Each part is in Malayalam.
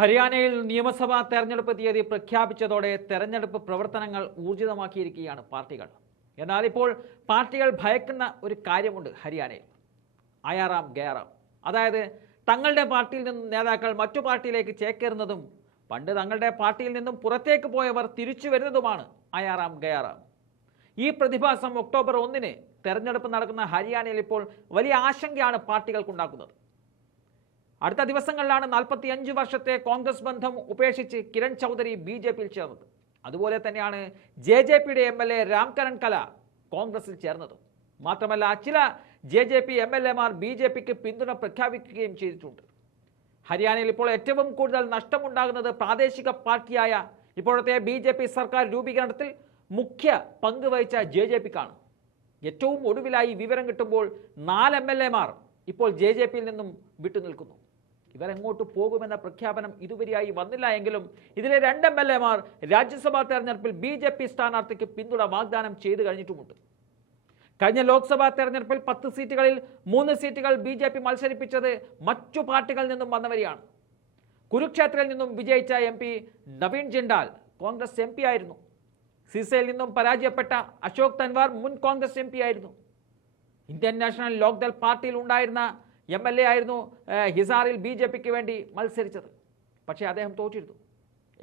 ഹരിയാനയിൽ നിയമസഭാ തെരഞ്ഞെടുപ്പ് തീയതി പ്രഖ്യാപിച്ചതോടെ തെരഞ്ഞെടുപ്പ് പ്രവർത്തനങ്ങൾ ഊർജിതമാക്കിയിരിക്കുകയാണ് പാർട്ടികൾ. എന്നാൽ ഇപ്പോൾ പാർട്ടികൾ ഭയക്കുന്ന ഒരു കാര്യമുണ്ട് ഹരിയാനയിൽ. അയാറാം ഗയാറാം. അതായത് തങ്ങളുടെ പാർട്ടിയിൽ നിന്നും നേതാക്കൾ മറ്റു പാർട്ടിയിലേക്ക് ചേക്കേറുന്നതും പണ്ട് തങ്ങളുടെ പാർട്ടിയിൽ നിന്നും പുറത്തേക്ക് പോയവർ തിരിച്ചു വരുന്നതുമാണ് അയാറാം ഗയാറാം. ഈ പ്രതിഭാസം ഒക്ടോബർ ഒന്നിന് തെരഞ്ഞെടുപ്പ് നടക്കുന്ന ഹരിയാനയിൽ ഇപ്പോൾ വലിയ ആശങ്കയാണ് പാർട്ടികൾക്കുണ്ടാക്കുന്നത്. അടുത്ത ദിവസങ്ങളിലാണ് നാൽപ്പത്തി അഞ്ച് വർഷത്തെ കോൺഗ്രസ് ബന്ധം ഉപേക്ഷിച്ച് കിരൺ ചൗധരി ബി ജെ പിയിൽ ചേർന്നത്. അതുപോലെ തന്നെയാണ് ജെ ജെ പിയുടെ M L A Ramkaran Kala കോൺഗ്രസിൽ ചേർന്നത്. മാത്രമല്ല ചില J J P M L എമാർ ബി ജെ പിക്ക് പിന്തുണ പ്രഖ്യാപിക്കുകയും ചെയ്തിട്ടുണ്ട്. ഹരിയാനയിൽ ഇപ്പോൾ ഏറ്റവും കൂടുതൽ നഷ്ടമുണ്ടാകുന്നത് പ്രാദേശിക പാർട്ടിയായ ഇപ്പോഴത്തെ ബി ജെ പി സർക്കാർ രൂപീകരണത്തിൽ മുഖ്യ പങ്ക് വഹിച്ച ജെ ജെ പിക്കാണ്. ഏറ്റവും ഒടുവിലായി വിവരം കിട്ടുമ്പോൾ നാല് എം എൽ എമാർ ഇപ്പോൾ ജെ ജെ പിയിൽ നിന്നും വിട്ടുനിൽക്കുന്നു. ഇവരെങ്ങോട്ട് പോകുമെന്ന പ്രഖ്യാപനം ഇതുവരെയായി വന്നില്ല എങ്കിലും ഇതിലെ രണ്ട് എം എൽ എമാർ രാജ്യസഭാ തെരഞ്ഞെടുപ്പിൽ ബി ജെ പി സ്ഥാനാർത്ഥിക്ക് പിന്തുണ വാഗ്ദാനം ചെയ്തു കഴിഞ്ഞിട്ടുമുണ്ട്. കഴിഞ്ഞ ലോക്സഭാ തെരഞ്ഞെടുപ്പിൽ പത്ത് സീറ്റുകളിൽ മൂന്ന് സീറ്റുകൾ ബി ജെ പി മത്സരിപ്പിച്ചത് മറ്റു പാർട്ടികളിൽ നിന്നും വന്നവരെയാണ്. കുരുക്ഷേത്രയിൽ നിന്നും വിജയിച്ച M P Naveen Jindal Congress M P ആയിരുന്നു. സിസയിൽ നിന്നും പരാജയപ്പെട്ട അശോക് തൻവാർ മുൻ കോൺഗ്രസ് എം പി ആയിരുന്നു. ഇന്ത്യൻ നാഷണൽ ലോക്ദൾ പാർട്ടിയിൽ ഉണ്ടായിരുന്ന എം എൽ എ ആയിരുന്നു ഹിസാറിൽ ബി ജെ പിക്ക് വേണ്ടി മത്സരിച്ചത്. പക്ഷേ അദ്ദേഹം തോറ്റിരുന്നു.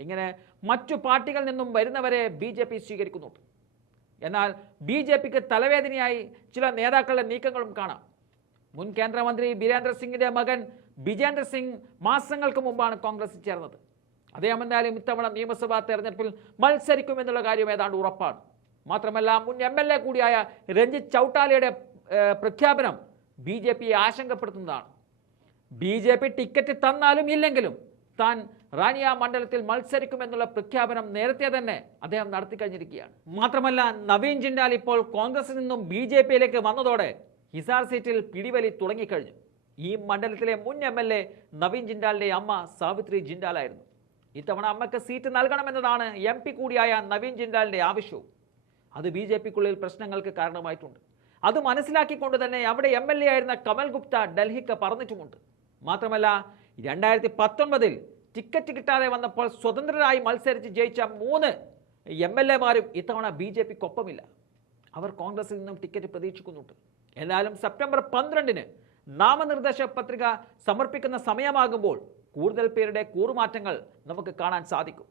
ഇങ്ങനെ മറ്റു പാർട്ടികളിൽ നിന്നും വരുന്നവരെ ബി ജെ പി സ്വീകരിക്കുന്നുണ്ട് എന്നാൽ ബി ജെ പിക്ക് തലവേദനയായി ചില നേതാക്കളുടെ നീക്കങ്ങളും കാണാം. മുൻ കേന്ദ്രമന്ത്രി ബീരേന്ദ്ര സിംഗിന്റെ മകൻ ബിജേന്ദ്ര സിംഗ് മാസങ്ങൾക്ക് മുമ്പാണ് കോൺഗ്രസിൽ ചേർന്നത്. അദ്ദേഹം എന്തായാലും ഇത്തവണ നിയമസഭാ തെരഞ്ഞെടുപ്പിൽ മത്സരിക്കുമെന്നുള്ള കാര്യം ഏതാണ്ട് ഉറപ്പാണ്. മാത്രമല്ല മുൻ എം എൽ എ കൂടിയായ രഞ്ജിത്ത് ചൗട്ടാലയുടെ പ്രഖ്യാപനം ബി ജെ പിയെ ആശങ്കപ്പെടുത്തുന്നതാണ്. ബി ജെ പി ടിക്കറ്റ് തന്നാലും ഇല്ലെങ്കിലും താൻ റാനിയ മണ്ഡലത്തിൽ മത്സരിക്കുമെന്നുള്ള പ്രഖ്യാപനം നേരത്തെ തന്നെ അദ്ദേഹം നടത്തി കഴിഞ്ഞിരിക്കുകയാണ് മാത്രമല്ല നവീൻ ജിൻഡാൽ ഇപ്പോൾ കോൺഗ്രസിൽ നിന്നും ബി ജെ പിയിലേക്ക് വന്നതോടെ ഹിസാർ സീറ്റിൽ പിടിവലി തുടങ്ങിക്കഴിഞ്ഞു. ഈ മണ്ഡലത്തിലെ മുൻ എം എൽ എ നവീൻ ജിൻഡാലിന്റെ അമ്മ സാവിത്രി ജിൻഡാലായിരുന്നു ഇത്തവണ അമ്മയ്ക്ക് സീറ്റ് നൽകണമെന്നതാണ് എം പി കൂടിയായ നവീൻ ജിൻഡാലിന്റെ ആവശ്യവും. അത് ബി ജെ പിക്കുള്ളിൽ പ്രശ്നങ്ങൾക്ക് കാരണമായിട്ടുണ്ട്. അത് മനസ്സിലാക്കിക്കൊണ്ട് തന്നെ അവിടെ എം എൽ എ ആയിരുന്ന കമൽ ഗുപ്ത ഡൽഹിക്ക് പറഞ്ഞിട്ടുമുണ്ട്. മാത്രമല്ല രണ്ടായിരത്തി പത്തൊൻപതിൽ ടിക്കറ്റ് കിട്ടാതെ വന്നപ്പോൾ സ്വതന്ത്രരായി മത്സരിച്ച് ജയിച്ച മൂന്ന് എം എൽ എമാരും ഇത്തവണ ബി ജെ പിക്കൊപ്പമില്ല അവർ കോൺഗ്രസിൽ നിന്നും ടിക്കറ്റ് പ്രതീക്ഷിക്കുന്നുണ്ട്. എന്നാലും സെപ്റ്റംബർ പന്ത്രണ്ടിന് നാമനിർദ്ദേശ പത്രിക സമർപ്പിക്കുന്ന സമയമാകുമ്പോൾ കൂടുതൽ പേരുടെ കൂറുമാറ്റങ്ങൾ നമുക്ക് കാണാൻ സാധിക്കും.